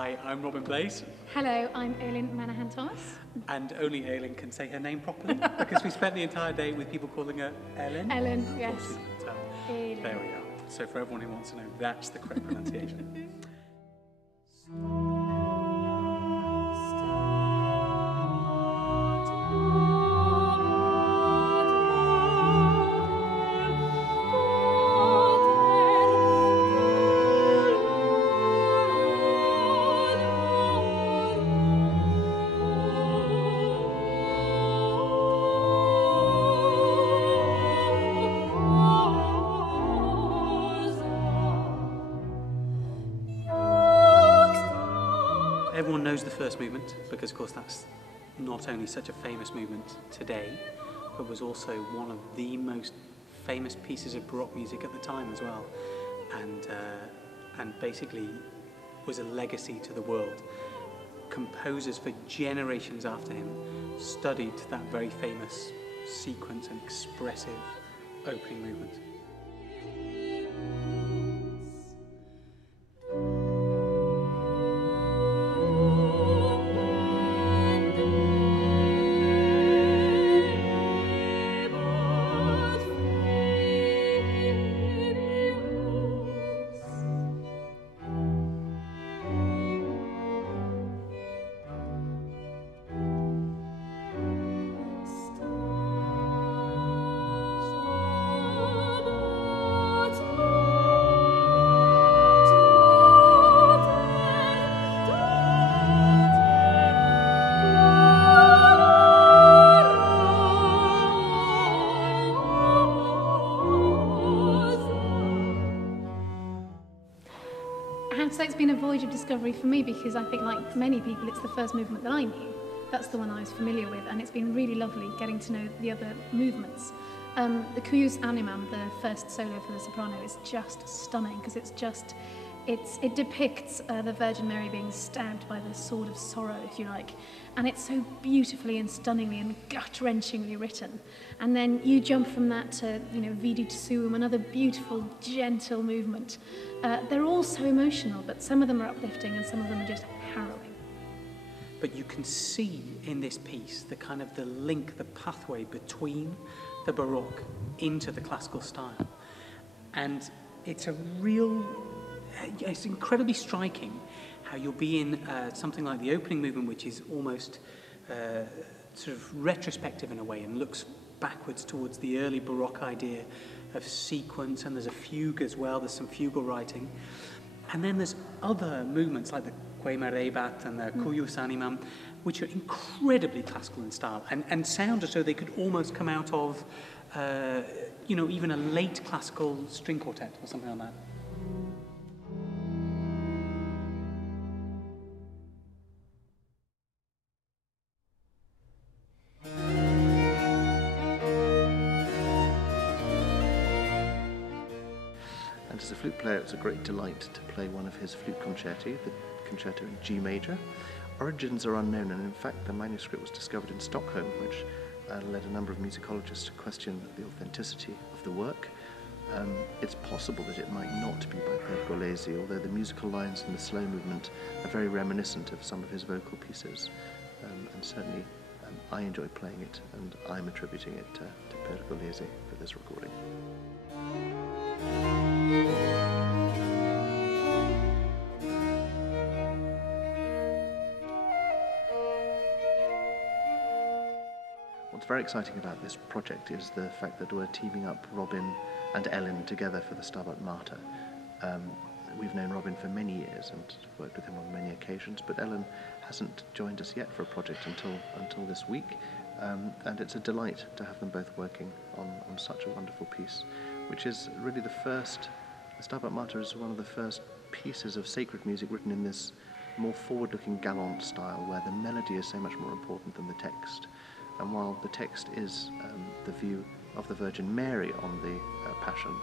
Hi, I'm Robin Blaze. Hello, I'm Elin Manahan Thomas. And only Elin can say her name properly because we spent the entire day with people calling her Elin. Ellen, yes. There we are. So for everyone who wants to know, that's the correct pronunciation. Everyone knows the first movement because, of course, that's not only such a famous movement today, but was also one of the most famous pieces of Baroque music at the time as well, and basically was a legacy to the world. Composers for generations after him studied that very famous sequence and expressive opening movement. So it's been a voyage of discovery for me because I think, like many people, it's the first movement that I knew. That's the one I was familiar with, and it's been really lovely getting to know the other movements. The Cuius Animam, the first solo for the soprano, is just stunning because it depicts the Virgin Mary being stabbed by the sword of sorrow, if you like, and it's so beautifully and stunningly and gut-wrenchingly written. And then you jump from that to, Vidi te Suum, another beautiful, gentle movement. They're all so emotional, but some of them are uplifting and some of them are just harrowing. But you can see in this piece the link, the pathway between the Baroque into the classical style. And it's incredibly striking how you'll be in something like the opening movement, which is almost sort of retrospective in a way and looks backwards towards the early Baroque idea of sequence, and there's a fugue as well, there's some fugal writing. And then there's other movements like the Quae Marebat and the Cuius Animam, which are incredibly classical in style and sound as though they could almost come out of, even a late classical string quartet or something like that. As a flute player, it's a great delight to play one of his flute concerti, the concerto in G major. Origins are unknown, and in fact the manuscript was discovered in Stockholm, which led a number of musicologists to question the authenticity of the work. It's possible that it might not be by Pergolesi, although the musical lines in the slow movement are very reminiscent of some of his vocal pieces, and certainly I enjoy playing it, and I'm attributing it to Pergolesi for this recording. What's very exciting about this project is the fact that we're teaming up Robin and Elin together for the Stabat Mater. We've known Robin for many years and worked with him on many occasions, but Elin hasn't joined us yet for a project until this week, and it's a delight to have them both working on such a wonderful piece, which is really the Stabat Mater is one of the first pieces of sacred music written in this more forward-looking gallant style, where the melody is so much more important than the text. And while the text is the view of the Virgin Mary on the Passion,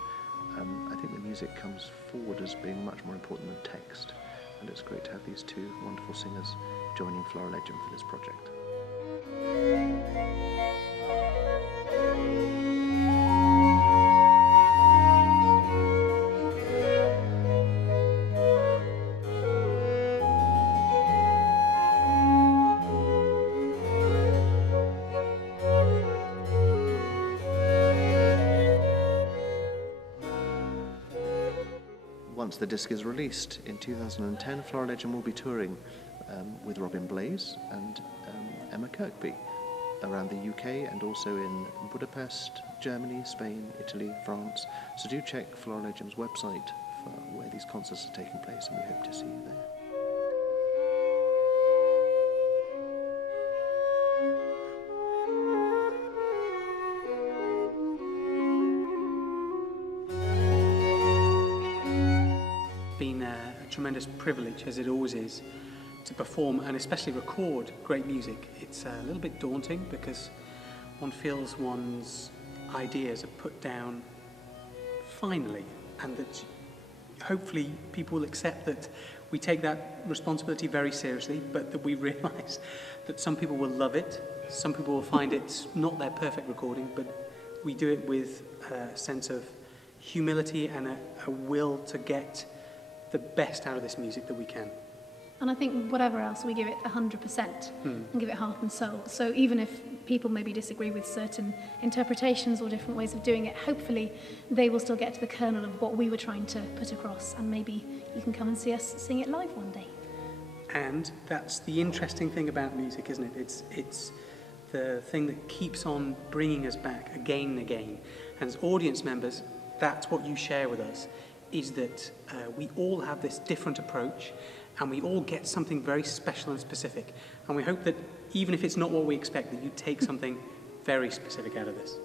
I think the music comes forward as being much more important than text. And it's great to have these two wonderful singers joining Florilegium for this project. once the disc is released in 2010, Florilegium will be touring with Robin Blaze and Emma Kirkby around the UK and also in Budapest, Germany, Spain, Italy, France. So do check Florilegium's website for where these concerts are taking place, and we hope to see you there. Been a tremendous privilege, as it always is, to perform and especially record great music. It's a little bit daunting because one feels one's ideas are put down finally, and that hopefully people will accept that we take that responsibility very seriously, but that we realise that some people will love it, some people will find it's not their perfect recording, but we do it with a sense of humility and a will to get the best out of this music that we can. And I think whatever else, we give it 100% and give it heart and soul. So even if people maybe disagree with certain interpretations or different ways of doing it, hopefully they will still get to the kernel of what we were trying to put across, and maybe you can come and see us sing it live one day. And that's the interesting thing about music, isn't it? It's the thing that keeps on bringing us back again and again. And as audience members, that's what you share with us, is that we all have this different approach, and we all get something very special and specific. And we hope that even if it's not what we expect, that you take something very specific out of this.